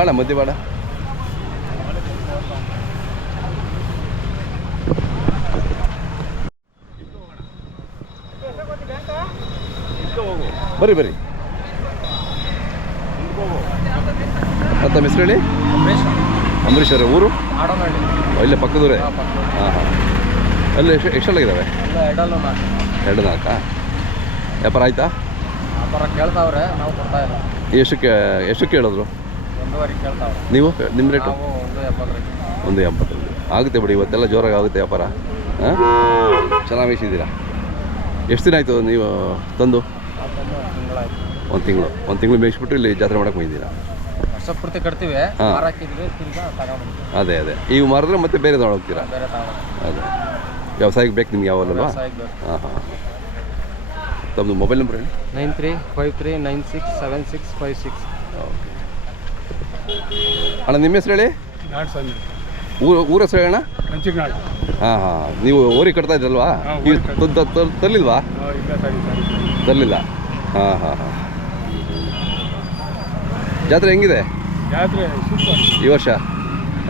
ಬಾಡ ಮಧ್ಯೆ ಬಾಡ ಬರ್ರಿ ಬರ್ರಿ. ಮತ್ತ ಮಿಸ್ ಹೆಸರು ಹೇಳಿ? ಅಂಬರೀಶ್ ಅವರೇ ಊರು? ಇಲ್ಲೇ ಪಕ್ಕದೂರೇ? ಹಾಂ ಹಾಂ ಅಲ್ಲಿ ಎಷ್ಟು ಎಷ್ಟೆಲ್ಲಾಗಿದ್ದಾವೆ ಎರಡು ನಾಲ್ಕಾ. ವ್ಯಾಪಾರ ಆಯ್ತಾ? ವ್ಯಾಪಾರ ಕೇಳ್ತಾವ್ರೆ ನಾವು ಕೊಡ್ತಾ ಇಲ್ಲ. ಎಷ್ಟಕ್ಕೆ ಕೇಳಿದ್ರು ಒಂದೂವರೆ ಕೇಳ್ತಾವ್ರೆ ನೀವು? ನಿಮ್ಮ ರೇಟು ಒಂದು ಎಂಬತ್ತೈದು ಆಗುತ್ತೆ ಬಿಡಿ ಇವತ್ತೆಲ್ಲ ಜೋರಾಗಿ ಆಗುತ್ತೆ ವ್ಯಾಪಾರ. ಹಾಂ ಚೆನ್ನಾಗಿ ಮೇಯಿಸಿದ್ದೀರಾ ಎಷ್ಟು ದಿನ ಆಯಿತು ನೀವು ತಂದು? ಒಂದು ತಿಂಗಳು. ಒಂದು ತಿಂಗಳು ಮೇಯಿಸ್ಬಿಟ್ಟು ಇಲ್ಲಿ ಜಾತ್ರೆ ಮಾಡಕ್ಕೆ ಹೋಗಿದ್ದೀರಾ? ಪೂರ್ತಿ ಕಟ್ತೀವಿ. ಅದೇ ಅದೇ. ಈಗ ಮಾರಿದ್ರೆ ಮತ್ತೆ ಬೇರೆ ತಗೊಂಡು ಹೋಗ್ತೀರಾ? ಅದೇ. ವ್ಯವಸಾಯಕ್ಕೆ ಬೇಕು ನಿಮ್ಗೆ ಯಾವಲ್ಲ ಹಾಂ ಹಾಂ ತಮ್ಮದು ಮೊಬೈಲ್ ನಂಬರ್ ಹೇಳಿ. Nine three five three nine six seven six five six. Okay. ಅಣ್ಣ ನಿಮ್ಮ ಹೆಸರು ಹೇಳಿ? ಊರ ಊರ ಹೆಸರು ಹೇಳಣ್ಣ ಹಾಂ ಹಾಂ. ನೀವು ಓರಿ ಕಟ್ತಾ ಇದ್ರಲ್ವಾ? ತರಲಿಲ್ವಾ? ತರಲಿಲ್ಲ. ಹಾಂ ಹಾಂ ಹಾಂ. ಜಾತ್ರೆ ಹೆಂಗಿದೆ? ಈ ವರ್ಷ?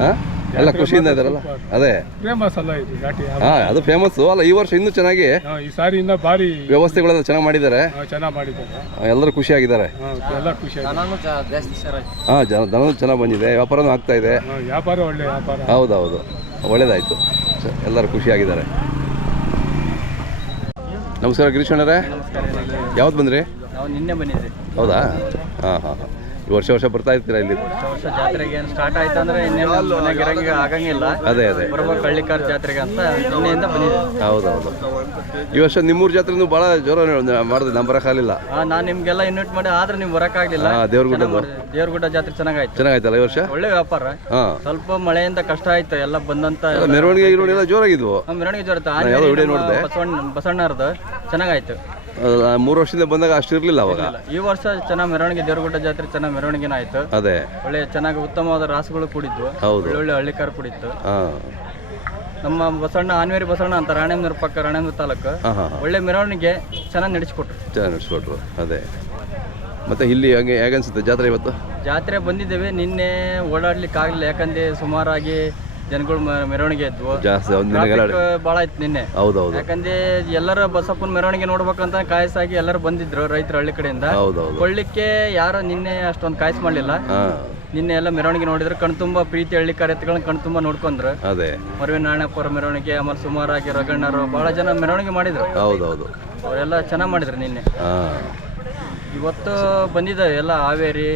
ಹಾಂ? ಎಲ್ಲ ಖುಷಿಯಿಂದ ಇದಾರಲ್ಲ ಇದ್ದಾರಲ್ಲ ಅದೇ? ಫೇಮಸ್ ಅಲ್ಲ ಇದು ಘಾಟಿ ಹಾ ಅದು ಫೇಮಸ್ಸು ಅಲ್ಲ ಈ ವರ್ಷ ಇನ್ನೂ ಚೆನ್ನಾಗಿ ಹಾ, ಈ ಸಾರಿ ಇನ್ನ ಭಾರಿ ವ್ಯವಸ್ಥೆಗಳೆಲ್ಲ ಚೆನ್ನಾಗಿ ಮಾಡಿದ್ದಾರೆ. ಚೆನ್ನಾಗಿ ಮಾಡಿದ್ದಾರೆ. ಆ, ಎಲ್ಲರೂ ಖುಷಿಯಾಗಿದ್ದಾರೆ. ಹಾ, ಎಲ್ಲ ಖುಷಿ ಸರ್. ಹಾಂ ಜನ ದನನೂ ಚೆನ್ನಾಗಿ ಬಂದಿದೆ. ವ್ಯಾಪಾರನೂ ಆಗ್ತಾ ಇದೆ. ಹಾ, ವ್ಯಾಪಾರ ಒಳ್ಳೆ ವ್ಯಾಪಾರ. ಹೌದೌದು. ಒಳ್ಳೇದಾಯ್ತು. ಎಲ್ಲರೂ ಖುಷಿಯಾಗಿದ್ದಾರೆ. ನಮಸ್ಕಾರ ಗಿರೀಶ್ ಅಣ್ಣರೇ. ಯಾವ್ದು ಬಂದ್ರಿ? ನಾವು ನಿನ್ನೆ ಬಂದಿದ್ರಿ ಹೌದಾ? ಹಾಂ ಹಾಂ ಹಾಂ. ವರ್ಷ ವರ್ಷ ಬರ್ತಾ ಇರ್ತೀರಾ ಇಲ್ಲಿ? ವರ್ಷ ವರ್ಷ ಜಾತ್ರೆಗೆ ಏನು ಸ್ಟಾರ್ಟ್ ಆಯ್ತು ಅಂದ್ರೆ ಇನ್ನೇನು ಮನೆಗೆ ಇರಂಗೆ ಆಗಂಗಿಲ್ಲ. ಅದೇ ಅದೇ. ಬರ್ಬೇಕು ಹಳ್ಳಿಕಾರ್ ಜಾತ್ರೆಗೆ ಅಂತ ನಿನ್ನೆಯಿಂದ ಬಂದಿದ್ದೆ ಹೌದೌದು. ಈ ವರ್ಷ ನಿಮ್ಮೂರು ಜಾತ್ರೆನೂ ಭಾಳ ಜೋರ ಮಾಡಿದೆ ನಾನು ಬರೋಕ್ಕಾಗಲಿಲ್ಲ ನಾನು ನಿಮ್ಗೆಲ್ಲ ಇನ್ವೈಟ್ ಮಾಡಿ ಆದ್ರೆ ನೀವು ಬರೋಕ್ಕಾಗಲಿಲ್ಲ ದೇವ್ರಗುಡ್ಡ ದೇವ್ರಗುಡ್ಡ ಜಾತ್ರೆ ಚೆನ್ನಾಗಾಯ್ತು. ಚೆನ್ನಾಗಾಯ್ತಲ್ಲ ಈ ವರ್ಷ? ಒಳ್ಳೆ ವ್ಯಾಪಾರ. ಸ್ವಲ್ಪ ಮಳೆಯಿಂದ ಕಷ್ಟ ಆಯ್ತು ಎಲ್ಲ ಬಂದಂತ ಮೆರವಣಿಗೆ ಗಿರವಣಿಗೆ ಎಲ್ಲ ಜೋರಾಗಿದ್ವು. ಮೆರವಣಿಗೆ ಜೋರ. ಬಸವಣ್ಣ ಬಸವಣ್ಣರದು ಚೆನ್ನಾಗಾಯ್ತು. ಮೂರು ವರ್ಷದಿಂದ ಬಂದಾಗ ಅಷ್ಟು ಇರಲಿಲ್ಲ ಅವಾಗ. ಈ ವರ್ಷ ಚೆನ್ನಾಗಿ ಮೆರವಣಿಗೆ ದೇವರಗುಡ್ಡ ಜಾತ್ರೆ ಚೆನ್ನಾಗಿ ಮೆರವಣಿಗೆನ ಆಯ್ತು. ಅದೇ. ಒಳ್ಳೆ ಚೆನ್ನಾಗಿ ಉತ್ತಮವಾದ ರಾಸುಗಳು ಕೂಡಿದ್ವು. ಹೌದು. ಒಳ್ಳೆ ಹಳ್ಳಿಕಾರ ಕೂಡಿತ್ತು. ನಮ್ಮ ಬಸವಣ್ಣ ಆನ್ವೇರಿ ಬಸವಣ್ಣ ಅಂತ ರಾಣೇಂದ್ರ ಪಕ್ಕ ರಾಣೇಂದ್ರ ತಾಲೂಕು. ಒಳ್ಳೆ ಮೆರವಣಿಗೆ ಚೆನ್ನಾಗಿ ನಡೆಸಿಕೊಟ್ರು. ಚೆನ್ನಾಗಿ ನಡೆಸ್ಕೊಟ್ರು. ಅದೇ. ಮತ್ತೆ ಇಲ್ಲಿ ಹಂಗೆ ಹೇಗನ್ಸುತ್ತೆ ಜಾತ್ರೆ ಇವತ್ತು? ಜಾತ್ರೆ ಬಂದಿದ್ದೇವೆ. ನಿನ್ನೆ ಓಡಾಡ್ಲಿಕ್ಕೆ ಆಗಲಿಲ್ಲ ಯಾಕಂದ್ರೆ ಸುಮಾರಾಗಿ ಜನಗಳು ಮೆರವಣಿಗೆ ಇದ್ವು. ಜಾಸ್ತಿ ಒಂದು ಭಾಳ ಇತ್ತು ನಿನ್ನೆ. ಹೌದೌದು. ಯಾಕಂದ್ರೆ ಎಲ್ಲರ ಬಸಪ್ಪನ ಮೆರವಣಿಗೆ ನೋಡ್ಬೇಕಂತ ಕಾಯಸಾಗಿ ಎಲ್ಲರೂ ಬಂದಿದ್ರು ರೈತರ ಹಳ್ಳಿ ಕಡೆಯಿಂದ. ಹೌದೌದು. ಕೊಳ್ಳಿಕ್ಕೆ ಯಾರು ನಿನ್ನೆ ಅಷ್ಟೊಂದು ಕಾಯಿಸ್ ಮಾಡಲಿಲ್ಲ. ಹಾಂ. ನಿನ್ನೆ ಎಲ್ಲ ಮೆರವಣಿಗೆ ನೋಡಿದ್ರು. ಕಣ್ತುಂಬ ಪ್ರೀತಿ ಹಳ್ಳಿ ಕಾರ್ಯತ್ಗಳನ್ನ ಕಣ್ ತುಂಬಾ ನೋಡ್ಕೊಂಡ್ರು. ಅದೇ. ಮರುವೆ ನಾರಾಯಣಪ್ಪರ ಮೆರವಣಿಗೆ ಆಮೇಲೆ ಸುಮಾರಾಗಿ ರಗಣ್ಣರು ಬಹಳ ಜನ ಮೆರವಣಿಗೆ ಮಾಡಿದ್ರು. ಹೌದೌದು. ಅವರೆಲ್ಲ ಚೆನ್ನಾಗಿ ಮಾಡಿದ್ರು ನಿನ್ನೆ. ಹಾ. ಇವತ್ತು ಬಂದಿದ್ದಾರೆ ಎಲ್ಲ ಹಾವೇರಿ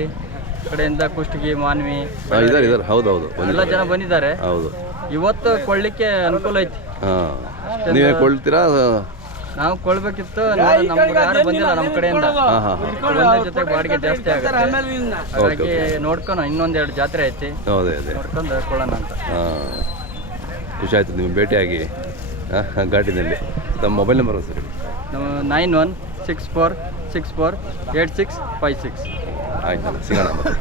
ಕಡೆಯಿಂದ ಕುಷ್ಟಗಿ ಮಾನ್ವಿ ಹೌದು ಹೌದೌದು ಎಲ್ಲ ಬಂದಿದ್ದಾರೆ. ಜನ ಬಂದಿದ್ದಾರೆ. ಹೌದು. ಇವತ್ತು ಕೊಳ್ಳಿಕ್ಕೆ ಅನುಕೂಲ ಐತಿ. ಹಾಂ. ನೀವೇ ಕೊಳ್ತೀರಾ ನಾವು ಕೊಳ್ಬೇಕಿತ್ತು ನಮ್ಗೆ ಯಾರು ಬಂದಿಲ್ಲ ನಮ್ಮ ಕಡೆಯಿಂದ. ಹಾಂ ಹಾಂ ಜೊತೆ ಬಾಡಿಗೆ ಜಾಸ್ತಿ ಆಗುತ್ತೆ. ಹಾಗಾಗಿ ನೋಡ್ಕೊಂಡು ಇನ್ನೊಂದೆರಡು ಜಾತ್ರೆ ಐತಿ. ಹೌದೇ ಅದೇ ನೋಡ್ಕೊಂಡು ಕೊಳ್ಳೋಣ ಅಂತ. ಹಾಂ. ಖುಷಿ ಆಯ್ತು ನಿಮ್ಗೆ ಭೇಟಿಯಾಗಿ ಹಾಂ ಘಾಟಿನಲ್ಲಿ. ತಮ್ಮ ಮೊಬೈಲ್ ನಂಬರ್ ಸರ್ ನಮ್ಮ nine one six four six four eight six five six. ಆಯ್ತಲ್ಲ ಸಿಗೋಣ ಮತ್ತೆ.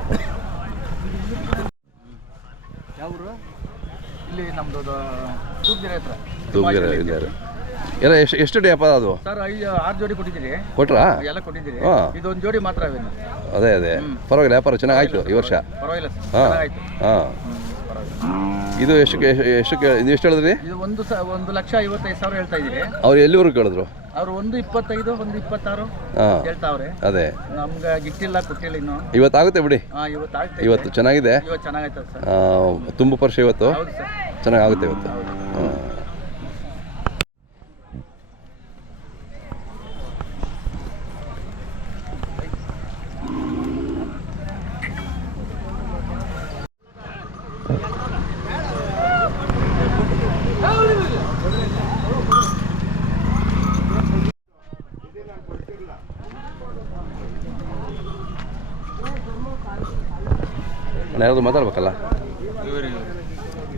ಇಲ್ಲಿ ನಮ್ಮದು ತೂಗ್ದಿರ ಹತ್ರ. ತೂಗಿರ ಇದ್ದಾರೆ. ಎಲ್ಲ ಎಷ್ಟು ಎಷ್ಟು ಡೇ ಅಪ್ಪ ಅದು? ಸರ್ ಐದು ಆರು ಜೋಡಿ ಕೊಟ್ಟಿದ್ದೀರಿ. ಕೊಟ್ರಾ? ಎಲ್ಲ ಕೊಟ್ಟಿದ್ದೀರಿ. ಹಾಂ. ಇದೊಂದು ಜೋಡಿ ಮಾತ್ರ ಅವೇನು ಅದೇ ಅದೇ. ಪರವಾಗಿಲ್ಲ ವ್ಯಾಪಾರ ಚೆನ್ನಾಗಾಯ್ತು ಈ ವರ್ಷ. ಪರವಾಗಿಲ್ಲ ಹಾಂ. ಹಾಂ. ಇದು ಎಷ್ಟಕ್ಕೆ ಎಷ್ಟಕ್ಕೆ ಇದು ಎಷ್ಟು ಹೇಳಿದ್ರಿ? ಇದು ಒಂದು ಸ ಒಂದು ಲಕ್ಷ ಐವತ್ತೈದು ಸಾವಿರ ಹೇಳ್ತಾ ಇದ್ದೀರಿ ಅವ್ರು ಎಲ್ಲಿವರೆಗೆ ಕೇಳಿದ್ರು? ಅವ್ರು ಒಂದು ಇಪ್ಪತ್ತೈದು ಒಂದು ಇಪ್ಪತ್ತಾರು ಹಾಂ. ಹೇಳ್ತಾವ್ರೆ. ಅದೇ. ನಮ್ಗೆ ಗಿಟ್ಟಿಲ್ಲ ಕೊಟ್ಟಿಲ್ಲ ಇನ್ನು. ಇವತ್ತಾಗುತ್ತೆ ಬಿಡಿ. ಹಾಂ ಇವತ್ತು ಚೆನ್ನಾಗಿದೆ. ಇವತ್ತು ಚೆನ್ನಾಗೈತೆ ಸರ್. ತುಂಬ ಪರ್ಷ ಇವತ್ತು. ಹೌದು ಸರ್. ಚೆನ್ನಾಗಾಗುತ್ತೆ ಇವತ್ತು. ಹಾಂ. ನಾ ಯಾರಾದರೂ ಮಾತಾಡ್ಬೇಕಲ್ಲ?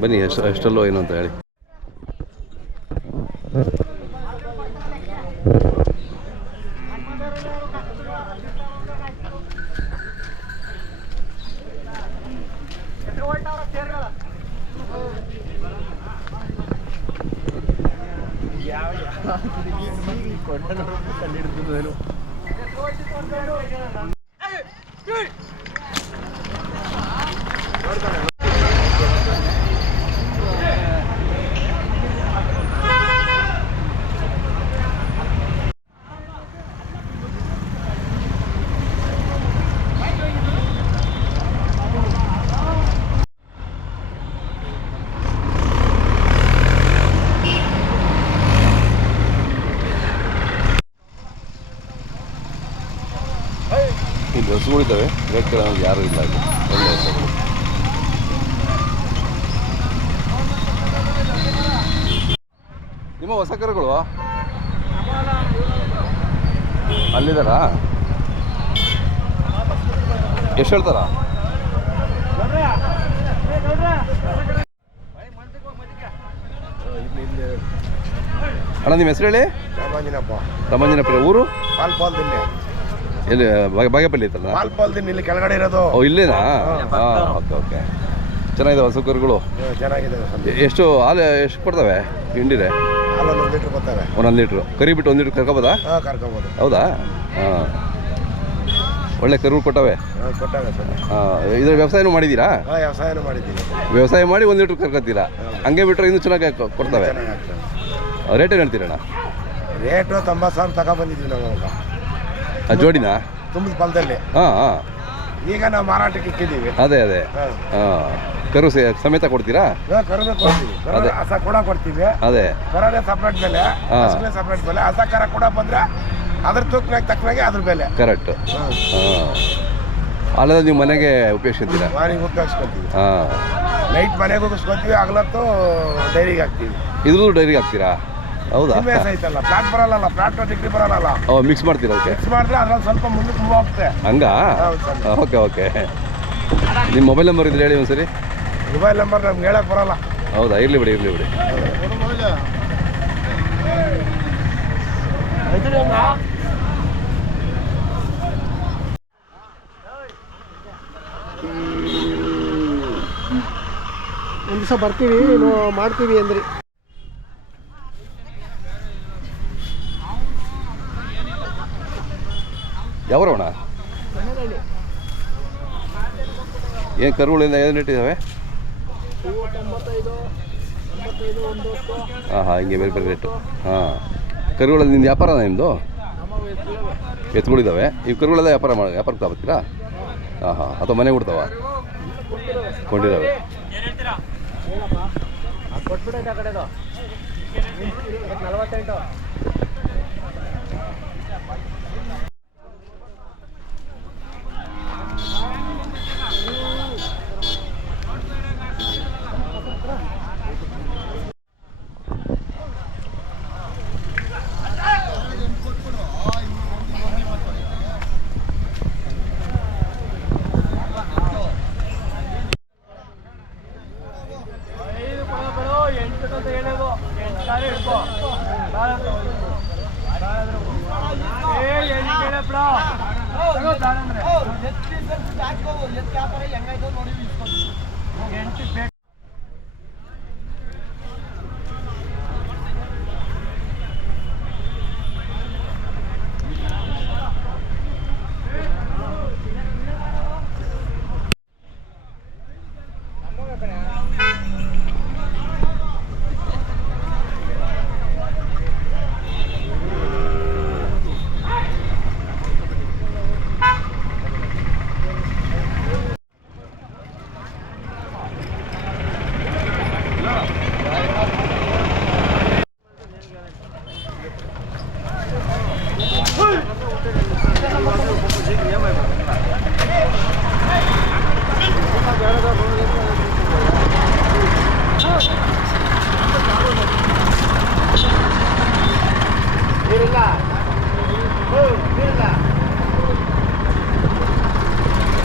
ಬನ್ನಿ ಎಷ್ಟು ಎಷ್ಟಲ್ಲೋ ಏನು ಅಂತ ಹೇಳಿ. ಯಾವ ಇಲ್ಲಿ ಹಸುಗಳಿದ್ದಾವೆ ರೆಡ್ ಕಲರ್ ಯಾರು ಇಲ್ಲ ಅಲ್ಲಿ ಒಳ್ಳೆ ಹಸುಗಳು ನಿಮ್ಮ ಹೊಸ ಕರುಗಳು? ಅಲ್ಲಿದ್ದಾರಾ? ಎಷ್ಟು ಹೇಳ್ತಾರ? ಅಣ್ಣ ನಿಮ್ಮ ಹೆಸರು ಹೇಳಿ? ರಾಮಾಂಜನಪ್ಪ ರಾಮಾಂಜನಪ್ಪ ಊರು? ಪಾಲ್ ಪಾಲ್ ಎಲ್ಲಿ ಬಾಗ- ಬಾಗೇಪಲ್ಲಿ ಐತಲ್ಲ ಪಾಲ್ ಪಾಲ್ ದಿನ ಇಲ್ಲಿ ಕೆಳಗಡೆ ಇರೋದು. ಓ ಇಲ್ಲೇನಾ? ಹಾಂ ಓಕೆ ಓಕೆ. ಚೆನ್ನಾಗಿದೆ ಹಸು ಕರುಗಳು ಚೆನ್ನಾಗಿದೆ ಎಷ್ಟು ಹಾಲು ಎಷ್ಟು ಕೊಡ್ತವೆ ಹಿಂಡಿದೆ? ಹಾಲು ಒಂದು ಲೀಟ್ರ್ ಬರ್ತವೆ ಒಂದೊಂದು ಲೀಟ್ರು. ಕರಿ ಬಿಟ್ಟು ಒಂದು ಲೀಟ್ರ್ ಕರ್ಕೊಬೋದಾ? ಹಾಂ ಕರ್ಕೋಬೋದು. ಹೌದಾ? ಹಾಂ. ಒಳ್ಳೆ ಕರು ಕೊಟ್ಟವೆ? ಕೊಟ್ಟಾಗ ಸರ್. ಹಾಂ ಇದ್ರ ವ್ಯವಸಾಯನೂ ಮಾಡಿದ್ದೀರಾ? ಹಾಂ ವ್ಯವಸಾಯನೂ ಮಾಡಿದ್ದೀವಿ. ವ್ಯವಸಾಯ ಮಾಡಿ ಒಂದು ಲೀಟ್ರ್ ಕರ್ಕೊತೀರಾ? ಹಂಗೆ ಬಿಟ್ಟರೆ ಇನ್ನೂ ಚೆನ್ನಾಗಿ ಕೊ- ಕೊಡ್ತವೆ? ಚೆನ್ನಾಗಿ ರೇಟ್ ಏನು ಹೇಳ್ತೀರಣ್ಣ? ರೇಟು ತೊಂಬತ್ತು ಸಾವಿರ ತಗೊಬಂದಿದ್ವಿ ನಾವು ಅವಾಗ ಜೋಡಿನಾ? ತುಂಬಿದ ಫಲದಲ್ಲಿ ಹಾಂ ಹಾಂ ಈಗ ನಾವು ಮಾರಾಟಕ್ಕೆ ಇಟ್ಟಿದ್ದೀವಿ ಅದೇ ಅದೇ. ಹಾಂ. ಕರು ಸೇ- ಸಮೇತ ಕೊಡ್ತೀರಾ? ಕರುವೆ ಕೊಡ್ತೀವಿ. ಕರು. ಹಸ ಕೂಡ ಕೊಡ್ತೀವಿ. ಅದೇ. ಕರನೇ ಸಪ್ರೇಟ್ ಬೆಲೆ ಹಾ. ಹಸುಗೆ ಸಪ್ರೇಟ್ ಬೆಲೆ. ಹಸ ಕರ ಕೂಡ ಬಂದ್ರೆ ಅದ್ರ ತೂಕನಾಗ ತಕ್ಕನಾಗೆ ಅದ್ರ ಬೆಲೆ. ಕರೆಕ್ಟ್. ಹಾಂ. ಹಾಂ. ಅಲ್ಲದ ನೀವು ಮನೆಗೆ ಉಪಯೋಗಿಸ್ತೀರಾ ಮಾರಿಗೆ ಉಪಯೋಗಿಸ್ಕೊತೀವಿ ಹಾಂ. ನೈಟ್ ಮನೆಗೆ ಉಪಯೋಗಿಸ್ಕೊತೀವಿ ಹಗಲತ್ತು ಡೈರಿಗೆ ಹಾಕ್ತೀವಿ. ಇದ್ರೂ ಡೈರಿಗೆ ಹಾಕ್ತೀರಾ? ಹೌದಾ? ನಿಮ್ಮೇಸ್ ಐತಲ್ಲ ಪ್ಲಾಟ್ ಬರಲ್ಲ ಪ್ಲಾಟ್ ಡಿಗ್ರಿ ಬರಲ್ಲ ಓ ಮಿಕ್ಸ್ ಮಾಡ್ತೀರಾ ಅದಕ್ಕೆ? ಮಿಕ್ಸ್ ಮಾಡಿದ್ರೆ ಅದ್ರಲ್ಲಿ ಸ್ವಲ್ಪ ಮುಂದಕ್ಕೆ ಮೂವ್ ಆಗ್ತದೆ. ಹಂಗಾ? ಹೌದು ಸರ್. Okay okay. ನಿಮ್ಮ ಮೊಬೈಲ್ ನಂಬರ್ ಇದ್ರೆ ಹೇಳಿ ಒಂದ್ಸರಿ. ಮೊಬೈಲ್ ನಂಬರ್ ನಮ್ಗೆ ಹೇಳಕ್ ಬರಲ್ಲ. ಹೌದಾ? ಇರಲಿ ಬಿಡಿ ಇರಲಿ ಬಿಡಿ. ಒಂದು ದಿವಸ ಬರ್ತೀವಿ ನೀವು ಮಾಡ್ತೀವಿ ಅಂದ್ರಿ. ಯಾವ್ರವಣ? ಏನು ಕರುಗಳಿಂದ ಏನು ಇಟ್ಟಿದ್ದಾವೆ ಹಾಂ ಹಾಂ ಹಿಂಗೆ ಬೇರೆ ಬೇರೆ ರೇಟು ಹಾಂ. ಕರುಗಳಲ್ಲಿ ನಿಮ್ದು ವ್ಯಾಪಾರನ ನಿಮ್ಮದು ಎತ್ತುಗಳಿದ್ದಾವೆ ಈ ಕರುಗಳೆಲ್ಲ ವ್ಯಾಪಾರ ಮಾಡ, ವ್ಯಾಪಾರಕ್ಕೆ ತಗೋತೀರಾ ಹಾಂ ಹಾಂ ಅಥವಾ ಮನೆ ಕೊಡ್ತಾವ? ಕೊಂಡಿದ್ದಾವೆ. ಏ ಎಂಟು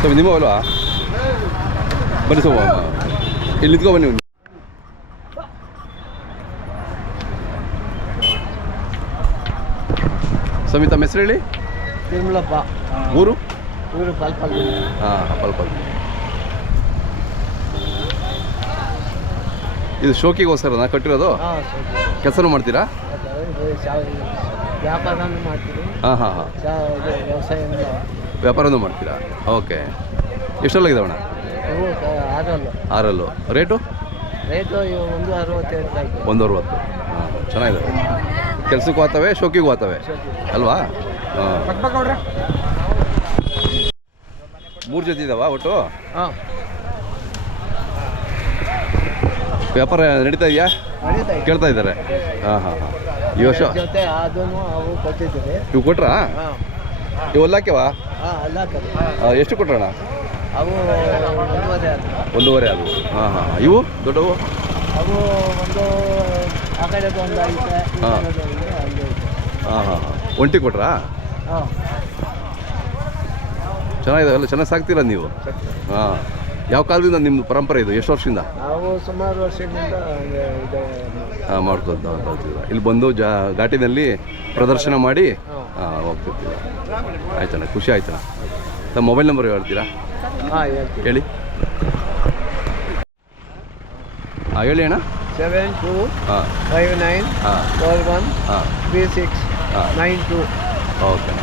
ಸ್ವಾಮಿ ನಿಮ್ಮ ಅಲ್ವಾ ಬನ್ನಿ ಸೋಮ. ಇಲ್ಲಿ ನಿಂತ್ಕೊ ಬನ್ನಿ. ಸ್ವಾಮಿ ತಮ್ಮ ಹೆಸರು ಹೇಳಿ? ನಿರ್ಮಲಪ್ಪ ಊರು? ಊರು ಪಾಲ್ಪಾಲ್ ಹಾಂ ಪಲ್ ಪಲ್ ಇದು ಶೋಕಿಗೋಸ್ಕರ ನಾ ಕಟ್ಟಿರೋದು? ಕೆಲಸನೂ ಮಾಡ್ತೀರಾ? ವ್ಯಾಪಾರನೂ ಮಾಡ್ತೀವಿ. ಹಾಂ ಹಾಂ ಹಾಂ. ವ್ಯವಸಾಯ ವ್ಯಾಪಾರನೂ ಮಾಡ್ತೀರಾ? ಓಕೆ. ಎಷ್ಟೆಲ್ಲ ಅಣ್ಣ? ಇವು ಆಗಲ್ಲ ಆರಲ್ಲು. ರೇಟು? ರೇಟು ಒಂದು ಅರವತ್ತು ಒಂದು ಅರವತ್ತು. ಹಾಂ ಚೆನ್ನಾಗಿದೆ. ಕೆಲ್ಸಕ್ಕೂ ಆತವೆ ಶೋಕಿಗೂ ಆತವೆ ಅಲ್ವಾ? ಮೂರು ಜೊತೆ ಇದಾವ ಒಟ್ಟು? ಹಾಂ. ವ್ಯಾಪಾರ ನಡೀತಾ ಇದೆಯಾ? ಕೇಳ್ತಾ ಇದ್ದಾರೆ. ಹಾಂ ಹಾಂ ಹಾಂ. ಈ ವರ್ಷ? ಕೊಟ್ಟಿದ್ದೀವಿ. ಇವು ಕೊಟ್ರಾ? ಇವು ಅಲ್ಲಾಕ್ಯವಾ ಎಷ್ಟು ಕೊಟ್ರಣ ಅವು ಒಂದೂವರೆ ಅದು ಹಾಂ ಹಾಂ ಇವು? ದೊಡ್ಡವು? ಅವು ಒಂದು ಹಾಂ ಹಾಂ ಹಾಂ. ಒಂಟಿ ಕೊಟ್ರಾ? ಹಾಂ ಅಲ್ಲ ಚೆನ್ನಾಗಿ ಸಾಕ್ತೀರ ನೀವು? ಹಾಂ. ಯಾವ ಕಾಲದಿಂದ ನಿಮ್ಮದು ಪರಂಪರೆ ಇದು ಎಷ್ಟು ವರ್ಷದಿಂದ? ನಾವು ಸುಮಾರು ವರ್ಷದಿಂದ ಇದೆ. ಹಾಂ ಮಾಡ್ಕೊತ ಇಲ್ಲಿ ಬಂದು ಜಾ ಘಾಟಿನಲ್ಲಿ ಪ್ರದರ್ಶನ ಮಾಡಿ ಹಾಂ. ಹೋಗ್ತಿರ್ತೀವಿ ಹೋಗ್ತಿರ್ತೀರ ಆಯ್ತಣ್ಣ ಖುಷಿ ಆಯ್ತಣ್ಣ. ನಮ್ಮ ಮೊಬೈಲ್ ನಂಬರ್ ಹೇಳ್ತೀರಾ? ಹಾಂ ಹೇಳಿ. ಹಾಂ ಹೇಳಿ ಅಣ್ಣ. ಸೆವೆನ್ ಟು ಹಾಂ. ಫೈವ್ ನೈನ್ ಹಾಂ. ಫೋರ್ ಒನ್ ಹಾಂ. ತ್ರೀ ಸಿಕ್ಸ್ ಹಾಂ. ನೈನ್ ಟು ಓಕೆ ಅಣ್ಣ